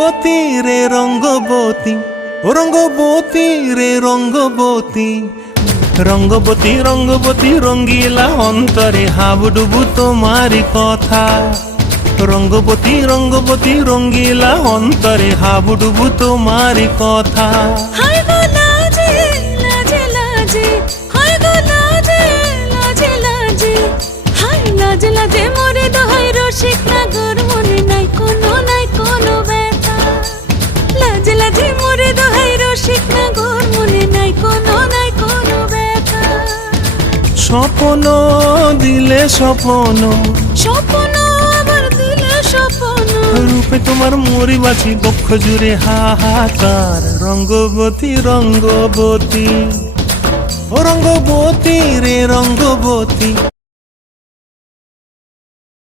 রঙ্গবতী রে রঙ্গবতী, ও রঙ্গবতী রে রঙ্গবতী, রঙ্গবতী রঙ্গবতী রঙ্গিলা অন্তরে হাবুডুবু তোমারি কথা। রঙ্গবতী রঙ্গবতী রঙ্গিলা অন্তরে হাবুডুবু তোমারি কথা। হায় গো লাজে লাজে লাজে, হায় গো লাজে লাজে লাজে, হায় লাজে লাজে মোরে দোহাই রসিক নাগর মনে নাই কোনো ব্যথা। লাজে লাজে মোরে দোহাই রসিক নাগর মনে নাই কোনো ব্যথা। স্বপ্ন দিলে স্বপ্ন, স্বপ্ন আবার দিলে স্বপ্ন, রূপে তোমার মরি বাছি বক্ষ জুড়ে হাহাকার। রঙ্গবতী রঙ্গবতী, ও রঙ্গবতী রে রঙ্গবতী।